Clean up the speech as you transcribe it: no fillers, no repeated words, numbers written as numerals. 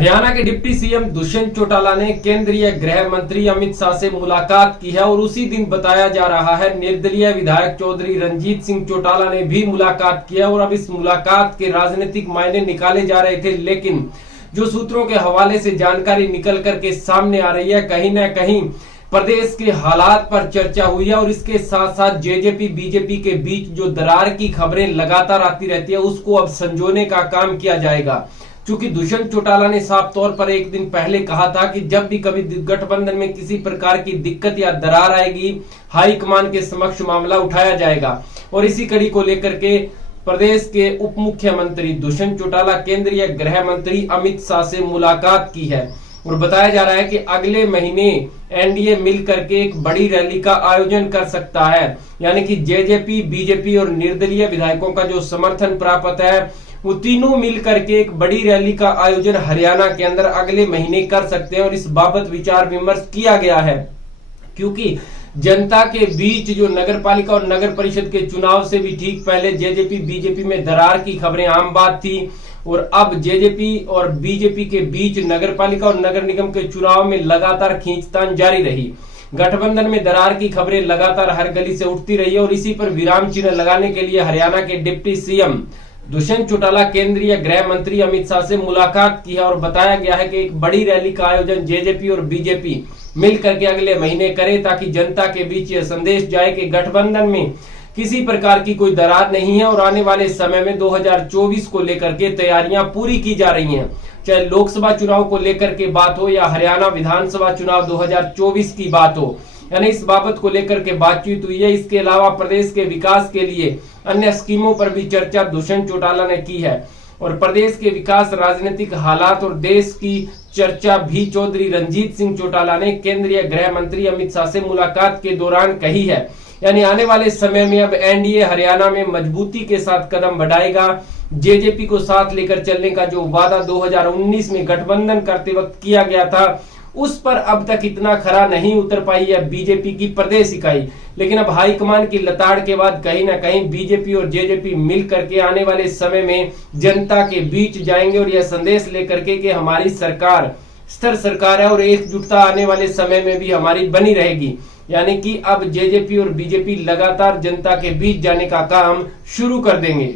हरियाणा के deputy CM Dushyant Chautala ने केंद्रीय गृह मंत्री अमित शाह से मुलाकात की है और उसी दिन बताया जा रहा है निर्दलीय विधायक चौधरी रंजीत सिंह चौटाला ने भी मुलाकात किया। और अब इस मुलाकात के राजनीतिक मायने निकाले जा रहे थे, लेकिन जो सूत्रों के हवाले से जानकारी निकल करके सामने आ रही है, कहीं ना कहीं प्रदेश के हालात पर चर्चा हुई है। और इसके साथ साथ जेजेपी बीजेपी के बीच जो दरार की खबरें लगातार आती रहती है, उसको अब संजोने का काम किया जाएगा। क्योंकि दुष्यंत चौटाला ने साफ तौर पर एक दिन पहले कहा था कि जब भी कभी गठबंधन में किसी प्रकार की दिक्कत या दरार आएगी, हाईकमान के समक्ष मामला उठाया जाएगा। और इसी कड़ी को लेकर के प्रदेश के उप मुख्यमंत्री दुष्यंत चौटाला केंद्रीय गृह मंत्री अमित शाह से मुलाकात की है। और बताया जा रहा है कि अगले महीने एनडीए मिल करके एक बड़ी रैली का आयोजन कर सकता है, यानी कि जेजेपी बीजेपी और निर्दलीय विधायकों का जो समर्थन प्राप्त है, वो तीनों मिल करके एक बड़ी रैली का आयोजन हरियाणा के अंदर अगले महीने कर सकते हैं। और इस बाबत विचार विमर्श किया गया है, क्योंकि जनता के बीच जो नगर पालिका और नगर परिषद के चुनाव से भी ठीक पहले जेजेपी बीजेपी में दरार की खबरें आम बात थी। और अब जेजेपी और बीजेपी के बीच नगर पालिका और नगर निगम के चुनाव में लगातार खींचतान जारी रही। गठबंधन में दरार की खबरें लगातार हर गली से उठती रही है। और इसी पर विराम चिन्ह लगाने के लिए हरियाणा के डिप्टी सीएम दुष्यंत चौटाला केंद्रीय गृह मंत्री अमित शाह से मुलाकात की है। और बताया गया है कि एक बड़ी रैली का आयोजन जेजेपी और बीजेपी मिल करके अगले महीने करे, ताकि जनता के बीच यह संदेश जाए कि गठबंधन में किसी प्रकार की कोई दरार नहीं है। और आने वाले समय में 2024 को लेकर के तैयारियां पूरी की जा रही हैं, चाहे लोकसभा चुनाव को लेकर के बात हो या हरियाणा विधानसभा चुनाव 2024 की बात हो, यानी इस बाबत को लेकर के बातचीत हुई है। इसके अलावा प्रदेश के विकास के लिए अन्य स्कीमों पर भी चर्चा दुष्यंत चौटाला ने की है। और प्रदेश के विकास, राजनीतिक हालात और देश की चर्चा भी चौधरी रंजीत सिंह चौटाला ने केंद्रीय गृह मंत्री अमित शाह से मुलाकात के दौरान कही है। यानी आने वाले समय में अब एनडीए हरियाणा में मजबूती के साथ कदम बढ़ाएगा। जेजेपी को साथ लेकर चलने का जो वादा 2019 में गठबंधन करते वक्त किया गया था, उस पर अब तक इतना खरा नहीं उतर पाई है बीजेपी की प्रदेश इकाई। लेकिन अब हाईकमान की लताड़ के बाद कहीं ना कहीं बीजेपी और जेजेपी मिल करके आने वाले समय में जनता के बीच जाएंगे और यह संदेश लेकर के कि हमारी सरकार स्थिर सरकार है और एकजुटता आने वाले समय में भी हमारी बनी रहेगी। यानी कि अब जेजेपी और बीजेपी लगातार जनता के बीच जाने का काम शुरू कर देंगे।